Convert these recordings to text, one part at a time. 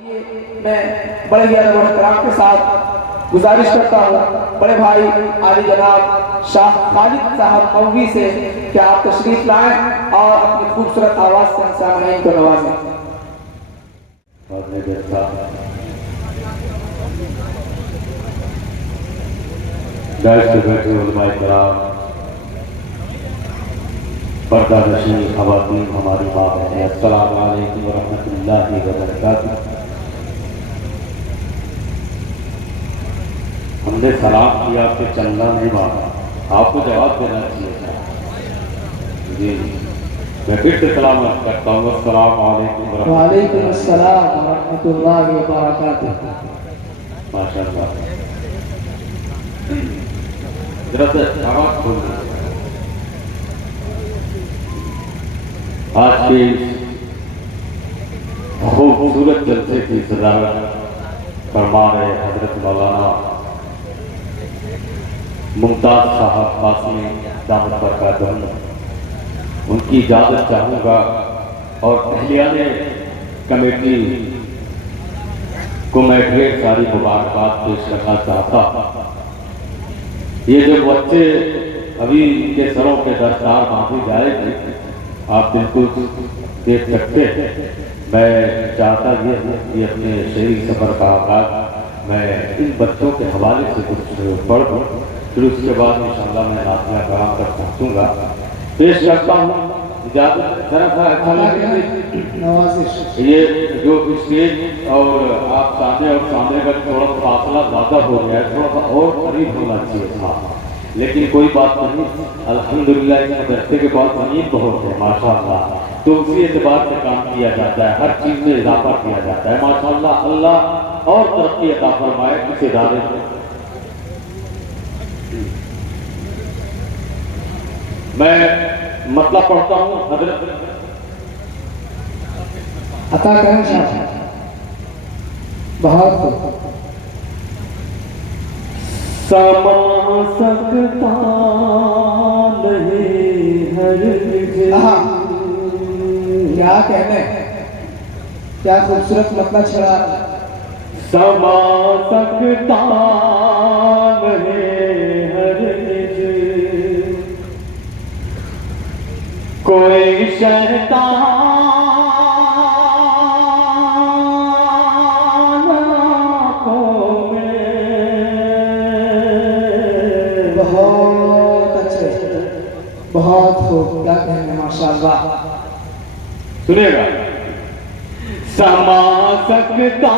میں بڑے ہی ادب و احترام کے ساتھ گزارش کرتا ہوں بڑے بھائی عالی جناب شاہ خالد صاحب مولوی سے کہ آپ تشریف لائیں اور اپنی خوبصورت آواز سے ہم سامعین کو نوازیں۔ بیٹھے علماء کرام، پردہ نشین خواتین، ہماری ماں بہنیں، السلام علیکم ورحمۃ اللہ وبرکاتہ۔ ہم نے سلام کیا کہ چلنا نہیں مانا، آپ کو جواب دینا چاہیے تھا۔ جی میں پھر سے سلام کرتا ہوں، السلام علیکم وعلیکم السلام ورحمۃ اللہ وبرکاتہ۔ ماشاء اللہ۔ ذرا سے آواز کھول دیں۔ آج کے خوبصورت جلسے کی صدارت فرما رہے حضرت مولانا ممتاز صاحب قاسمی دامت برکاتہم، ان کی اجازت چاہوں گا اور اہلیان کمیٹی کو میں ڈھیر ساری مبارکباد پیش کرنا چاہتا۔ یہ جو بچے ابھی ان کے سروں پہ دستار باندھی جائے گی، آپ بالکل دیکھ سکتے ہیں۔ میں چاہتا یہ ہوں کہ اپنے شہری سفر کا آغاز میں ان بچوں کے حوالے سے کچھ پڑھ دوں، پھر اس کے بعد انشاءاللہ میں نافلہ کلام تک پہنچوں گا۔ پیش کرتا ہوں اجازت، ذرا سا اچھا لگے یہ جو اسٹیج اور آپ سامنے اور سامنے کا تھوڑا فاصلہ زیادہ ہو گیا ہے، تھوڑا سا اور قریب ہونا چاہیے تھا، لیکن کوئی بات نہیں، الحمدللہ اس مدرسے کے بعد زمین بہت ہے ماشاءاللہ، تو اسی اعتبار سے کام کیا جاتا ہے، ہر چیز میں اضافہ کیا جاتا ہے ماشاءاللہ۔ اللہ اور ترقی عطا فرمائے اس ادارے میں۔ میں مطلب پڑھتا ہوں، حضرت عطا کریں صاحب، بہت خوب۔ سما سکتا نہیں ہرگز، کیا کہنے، کیا خوبصورت مطلب چھڑا۔ سما سکتا نہیں ہرگز کوئی شیطان آنکھوں میں۔ بہت اچھے، بہت خوب، کیا کہنے ماشاءاللہ۔ سنیے گا۔ سما سکتا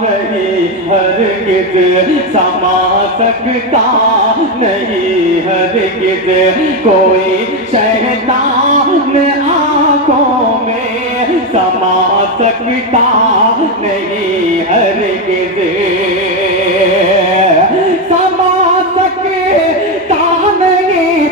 نہیں ہرگز، سما سکتا نہیں ہرگز کوئی شیطان آنکھوں میں، سما سکتا نہیں ہرگز، سما سکتا نہیں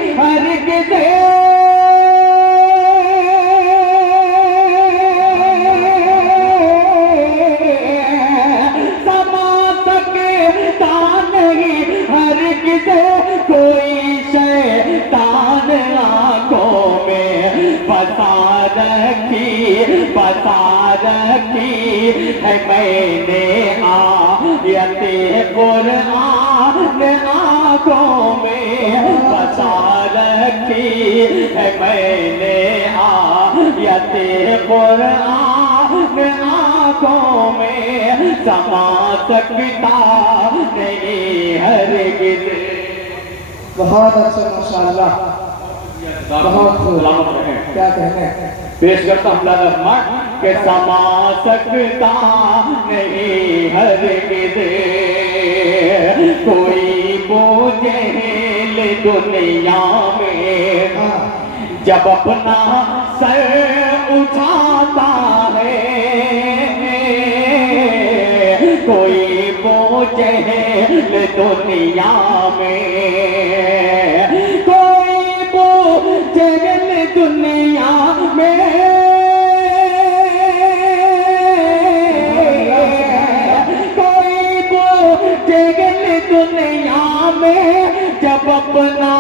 ہرگز، کوئی شیطان آنکھوں میں بتا رکھی ہے میں نے آیت قرآن آنکھوں میں، بتا رکھی ہے میں نے آیت قرآن آنکھوں میں، سما سکتا نہیں ہرگز۔ بہت اچھا ماشاءاللہ، بہت خوب، کیا کہنے۔ پیش کرتا ہوں لازمات کہ سما سکتا نہیں ہرگز کوئی بوجھل دنیا میں، جب اپنا سر اٹھاتا ہے، کوئی بوجھل دنیا میں، کوئی بوجھل دنیا میں، کوئی بوجھل دنیا میں، جب اپنا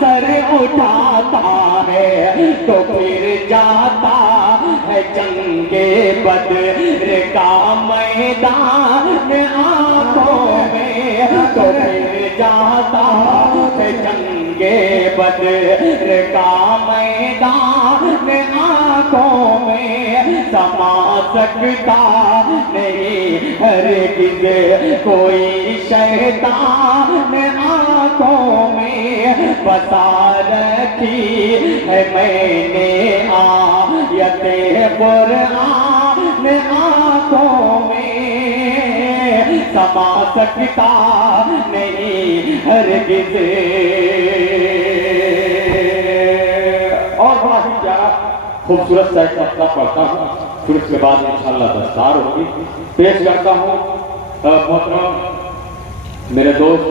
سر اٹھاتا ہے تو پھر جاتا ہے جنگ بدر کا میدان آنکھوں میں تو پھر جاتا ہے جنگ بدر کا میدان آنکھوں میں سما سکتا نہیں ہرگز کوئی شیطان آنکھوں میں بسا رکھی ہے میں نے آیت قرآن آنکھوں میں سما سکتا نہیں ہرگز. اور بڑا ہی پیارا خوبصورت سا ایک مطلب پڑھتا ہوں، پھر اس کے بعد انشاءاللہ دستار ہوگی. پیش کرتا ہوں محترم میرے دوست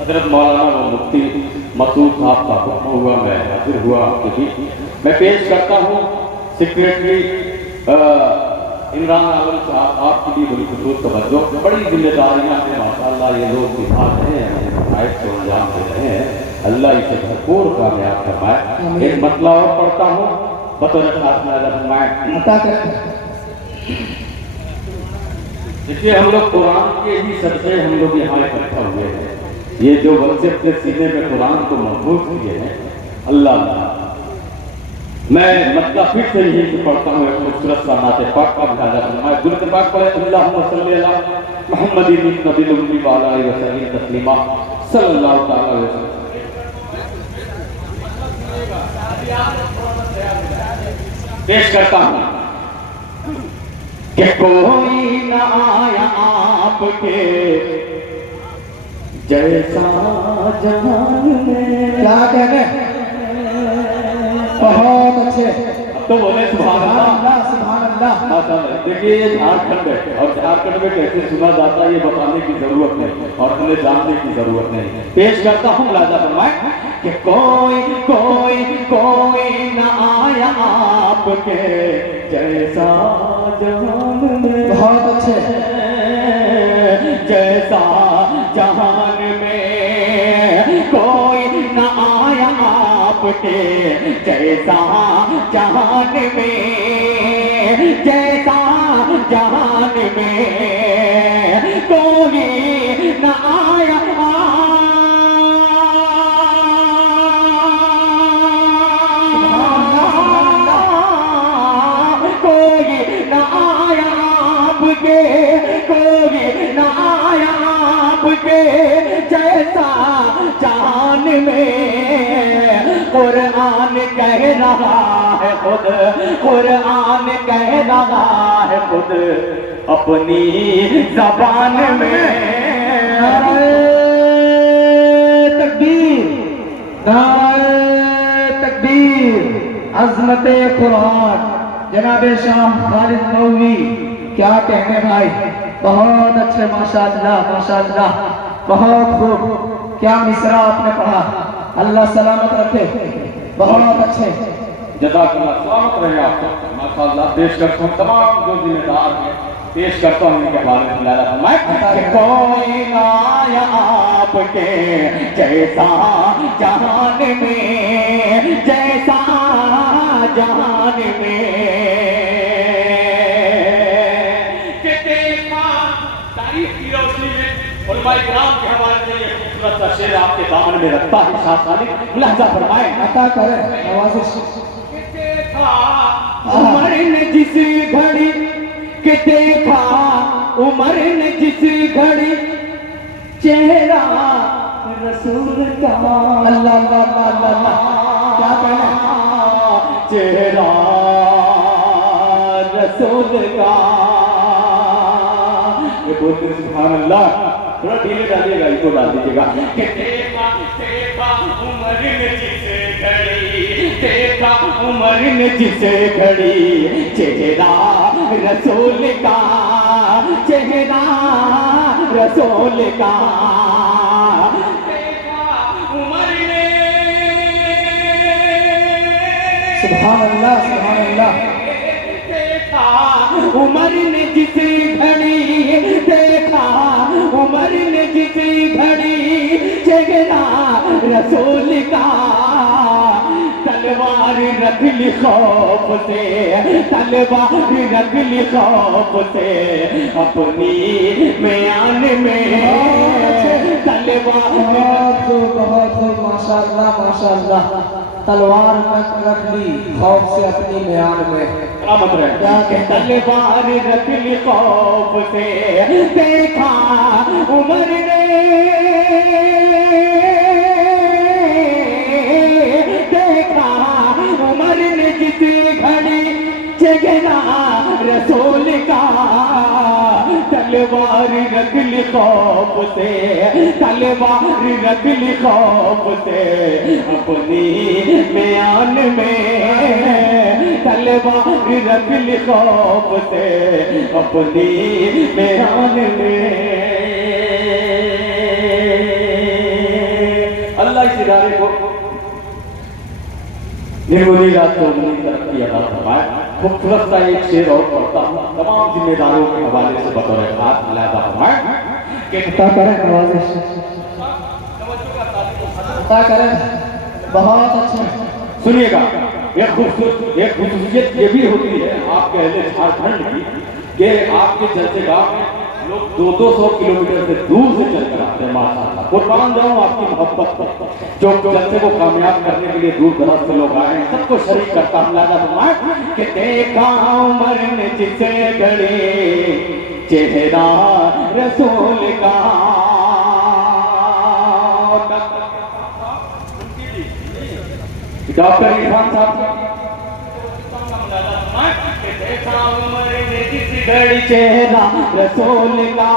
حضرت مولانا و مفتی مسعود صاحب کا حکم ہوا، میں حاضر ہوا آپ کے بیچ. میں پیش کرتا ہوں سیکریٹری عمران عالم صاحب. آپ کی بھی بڑی خصوص توجہ، بڑی ذمہ داریاں ہیں ماشاءاللہ، یہ لوگ نبھا رہے ہیں، حقائق کو انجام دے رہے ہیں. اللہ اسے بھرپور کامیاب فرمائے. ایک مطلب اور پڑھتا ہوں بطور خاص نظر فرمائے. دیکھیے ہم لوگ قرآن کے ہی صدقے ہم لوگ یہاں اکٹھا ہوئے ہیں. یہ جو بچے اپنے سینے میں قرآن کو محفوظ کیے ہیں، اللہ اللہ. میں مطلب پھر سے یہی پڑھتا ہوں ایک خوبصورت سا نعت پاک کا مشاہدہ فرمائے. درود پاک پڑھے اللہم صلی علی محمد نبی الامی وعلی آلہ وسلم تسلیما صلی اللہ تعالی علیہ وسلم. پیش کرتا ہوں کہ کوئی نہ آیا آپ کے جیسا جہان میں. کیا کہنے، بہت اچھے. تو بولے سبحان اللہ. سبحان اللہ. دیکھیے یہ جھارکھنڈ ہے، اور جھارکھنڈ میں کیسے سنا جاتا ہے یہ بتانے کی ضرورت نہیں اور ہمیں جاننے کی ضرورت نہیں. پیش کرتا ہوں ملاحظہ فرمائے کہ کوئی نہ آیا آپ کے جیسا جہان میں. بہت اچھے. جیسا جہان میں کوئی نہ آیا آپ کے جیسا جہان میں. جیسا جہان میں کوئی نہ آیا جیسا جان میں. قرآن کہہ رہا ہے خود، قرآن کہہ رہا ہے خود اپنی زبان میں. نعرہ تکبیر، نعرہ تکبیر. عظمت قرآن جناب شاہ خالد مولوی، کیا کہنے بھائی، بہت اچھے. ماشاءاللہ ماشاءاللہ، بہت خوب. کیا مصرع آپ نے پڑھا، اللہ سلامت رکھے. بہت اچھے. جزاک اللہ. سلامت رہے آپ. ماشاءاللہ. پیش کرتا ہوں تمام جو ذمہ دار ہیں، پیش کرتا ہوں ان کے بارے میں اللہ فرمائے کہ کوئی نہ آیا آپ کے جیسا جہان میں. جیسا جہان میں کہ دیکھا. تاریخ کی روشنی میں علماء کرام کے حوالے سے یہ خوبصورت سا شعر آپ کے دامن میں رکھتا ہے. شاہ خالد ملاحظہ فرمائے. عطا کرے نوازش. عمر نے جس گھڑی کہ دیکھا، عمر نے جس گھڑی چہرہ رسول کا. اللہ اللہ اللہ اللہ. کیا کہنا، چہرہ رسول کا. یہ بولتے ہیں سبحان اللہ. تھوڑا ڈھیلے ڈالیے گا، اس کو ڈال دیجیے گا. کہ دیکھا عمر نے جس گھڑی، دیکھا عمر نے جس گھڑی چہرہ رسول کا. چہرہ رسول کا. دیکھا عمر نے. سبحان اللہ سبحان اللہ. عمر نے جس گھڑی دیکھا، عمر نے جس گھڑی چہرہ رسول کا. تلوار رکھ لی خوف سے، تلوار رکھ لی خوف سے، اپنی میان میں تلوار بہت ماشاءاللہ ماشاءاللہ، تلوار رکھ لی خوف سے اپنی میان میں، کیا کہ تلوار رکھ لی خوف سے، دیکھا عمر نے، دیکھا عمر نے جس گھڑی چگنا رسول کا، تلوار رکھ لی خوف سے، تلوار رکھ لی خوف سے، اپنی میان میں تلوار رکھ لی خوف سے، اپنی میان میں۔ اللہ اس ادارے کو نرمونی رات کو انہی ترقی عطا فرمائے۔ خوبصورت سا ایک شعر اور پڑھتا ہوں تمام ذمہ داروں کے حوالے سے بطور خاص علیحدہ فرمائے کہ عطا کریں نوازش، عطا کریں، بہت اچھا۔ سنیے گا، ایک خصوصیت یہ بھی ہوتی ہے آپ کے اہل جھارکھنڈ کی کہ آپ کے جلسے گاہ میں لوگ 200 کلومیٹر سے دور سے چل کر آتے ہیں۔ ماشاءاللہ قربان جاؤں آپ کی محبت پر، جو جلسے کو کامیاب کرنے کے لیے دور دراز سے لوگ آئے ہیں، سب کو شریک کرتا ہوں۔ لہذا فرمائے کہ دیکھا عمر نے جسے گھڑی چہرہ رسول کا، ڈاکٹر عرفان صاحب گھڑی چہرہ رسول کا،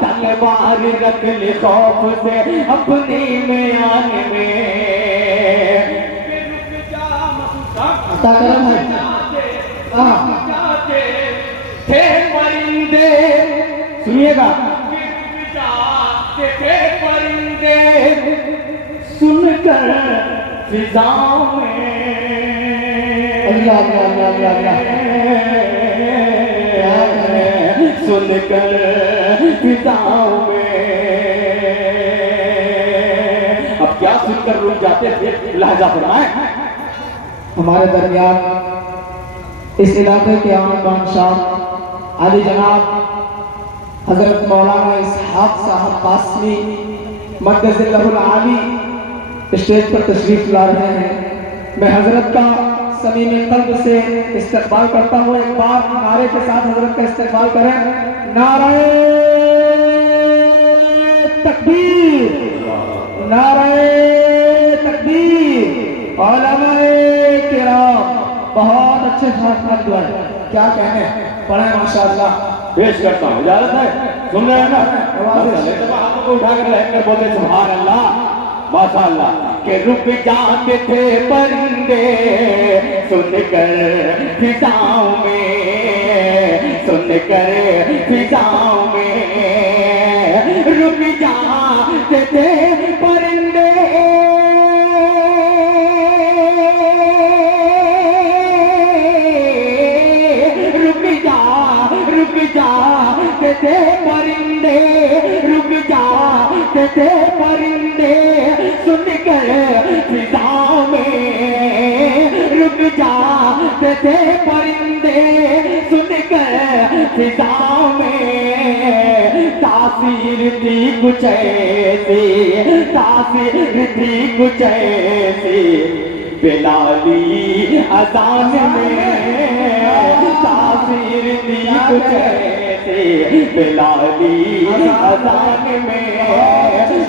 تلوار رکھ لی خوف سے اپنی میان میں، عطا کریں بھائی، تھے پرندے، سنیے گا، تھے پرندے سن کر فضاؤں میں، اللہ اللہ اللہ اللہ، سن کر فضاؤں میں۔ اب کیا سن کر رک جاتے تھے؟ لہذا فرمائے ہمارے درمیان اس علاقے کے عام بادشاہ علی جناب حضرت مولانا اسحاق صاحب قاسمی مقدس اللہ العالی اسٹیج پر تشریف لا رہے ہیں۔ میں حضرت کا صمیم قلب سے استقبال کرتا ہوں۔ ایک بار نعرے کے ساتھ حضرت کا استقبال کریں، نعرہ تکبیر، نعرہ تکبیر۔ علماء کرام بہت اچھے خاص دعائیں، کیا کہنے، پڑھیں ماشاءاللہ۔ پیش کرتا ہوں، اجازت ہے؟ سن رہے ہیں نا؟ ہاتھوں کو اٹھا کر لہن کر بولتے سبحان اللہ، ماشاءاللہ۔ کہ رک جاتے تھے پرندے سن کر فضاؤں میں، سن کر فضاؤں میں، رک جاتے تھے پرندے رک جاتے تھے پرندے، رک جاتے تھے پرندے سن کر فضاؤں میں، رک جاتے تھے پرندے سن کر فضاؤں میں۔ تاثیر تھی کچھ ایسی، تاثیر تھی کچھ ایسی بلالی اذان میں، تاثیر تھی کچھ ایسی بلالی اذان میں،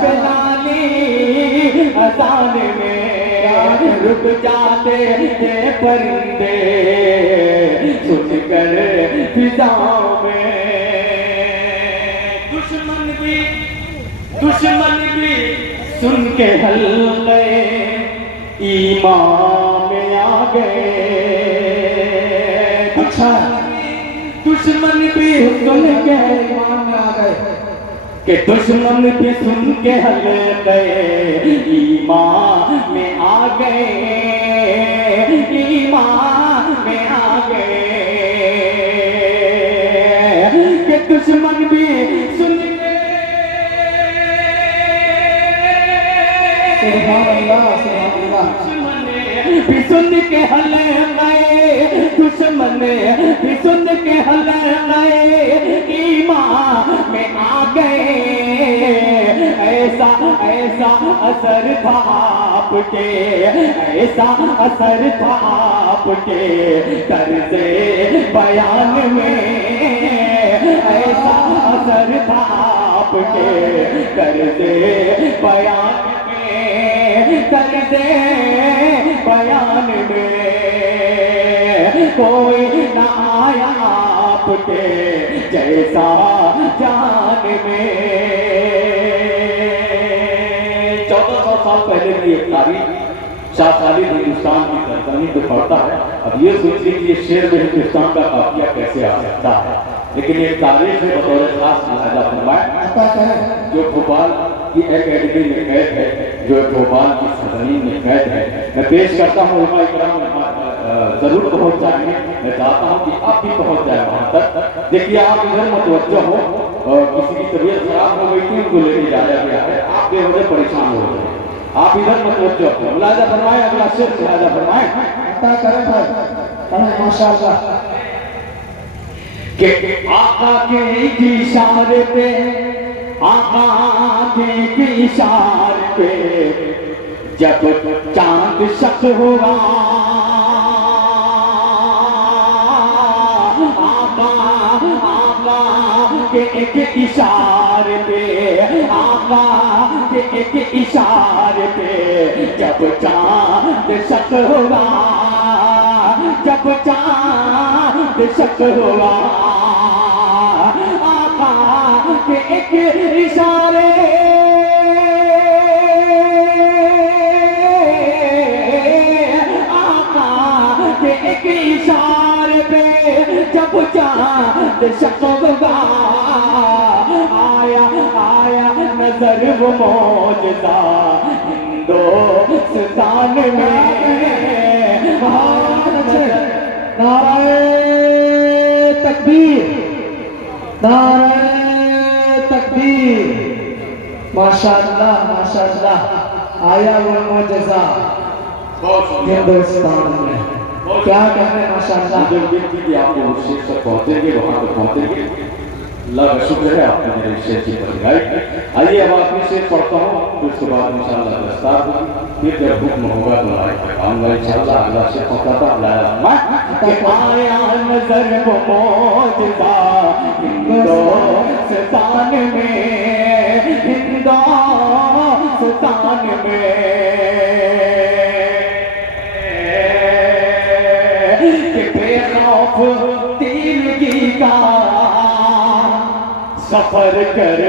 بلالی اذان میں، رک جاتے تھے پرندے سن کر فضاؤں میں۔ دشمن بھی سن کے حلقے ایمان میں آ گئے۔ اچھا، دشمن بھی سن کے ایمان میں آ گئے، کہ دشمن بھی سن کے حلقے ایمان میں آ گئے، ایمان میں آ گئے، کہ دشمن بھی سن کے سبحان اللہ سبحان اللہ، بھی سن کے ہلے گئے دشمن بھی سن کے ہلے گئے ایمان میں آ گئے ایسا ایسا اثر تھا آپ کے ایسا اثر تھا آپ کے طرز بیان میں ایسا اثر تھا آپ کے طرز بیان میں طرز بیان میں کوئی نہ آیا آپ کے جیسا جان میں 1400 سال پہلے کی ایک تاریخ شاہ خالد ہندوستان کی سرزمین پہ پڑتا ہے. اب یہ سوچ لیجیے یہ شعر میں ہندوستان کا قافیہ کیسے آ سکتا ہے, لیکن ایک تاریخ ہے بطور خاص ملاحظہ فرمائے جو بھوپال کی اکیڈمی میں قید ہے, جو بھوپال کی سرزمین میں قید ہے. میں پیش کرتا ہوں علماء اکرام ضرور پہنچ جائیں گے, میں چاہتا ہوں کہ آپ بھی پہنچ جائیں وہاں تک. دیکھیے آپ ادھر متوجہ ہو, کسی کی طبیعت خراب ہو گئی تھی ان کو لے کے جایا گیا ہے, آپ بے وجہ پریشان ہو گئے, آپ ادھر متوجہ ہو. ملاحظہ فرمائیں, اگلا شعر ملاحظہ فرمائیں. عطا کریں بھائی, ماشاءاللہ. کہ آقا کے اشارے پہ, آقا کے اشارے پہ جب چاند شق ہوا, کے ایک اشارے پہ, آقا کے ایک اشارے پہ جب چاند شق ہوا, جب چاند شق ہوا, آقا کے ایک اشارے ایک اشارے پہ جب چاند شق ہوا, آیا آیا نظر وہ معجزہ ہندوستان میں. نعرہ تکبیر, نعرہ تکبیر. ماشاءاللہ ماشاءاللہ, آیا وہ معجزہ ہندوستان میں. کیا کہتے ہیں ماشاءاللہ. مجھے امید تھی کہ آپ اس شیخ تک پہنچیں گے, وہاں تک پہنچیں گے. اللہ کا شکر ہے آپ نے میرے شیخ کی پذیرائی. آئیے اب آپ کی شیخ پڑھتا ہوں, پھر اس کے بعد انشاءاللہ دستار ہوگی, پھر جب حکم ہوگا تو آؤں گا انشاءاللہ. اگلا شیخ پڑھتا تھا آیا نظر وہ معجزہ ہندوستان میں, ہندوستان میں تیرگی کا سفر کر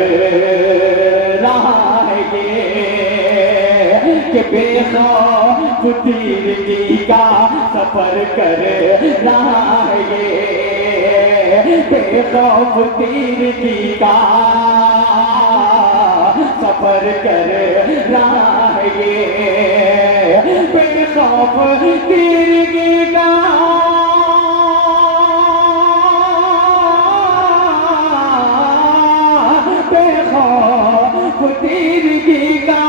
رہا ہے یہ, کہ بے خوف تیرگی کا سفر کر رہا ہے یہ, بے خوف تیرگی کا سفر کر رہا ہے یہ, بے خوف تیرگی کا تیرگی کا,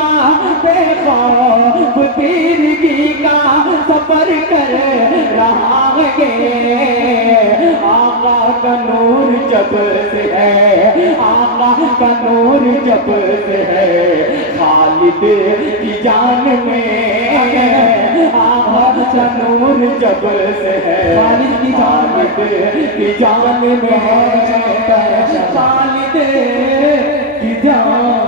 بے خوف تیرگی کا سفر کر رہا ہے. آقا کا نور جب سے ہے, آقا کا نور جب سے ہے خالد کی جان میں, آقا کا نور جب سے ہے خالد کی جان میں, خالد کی جان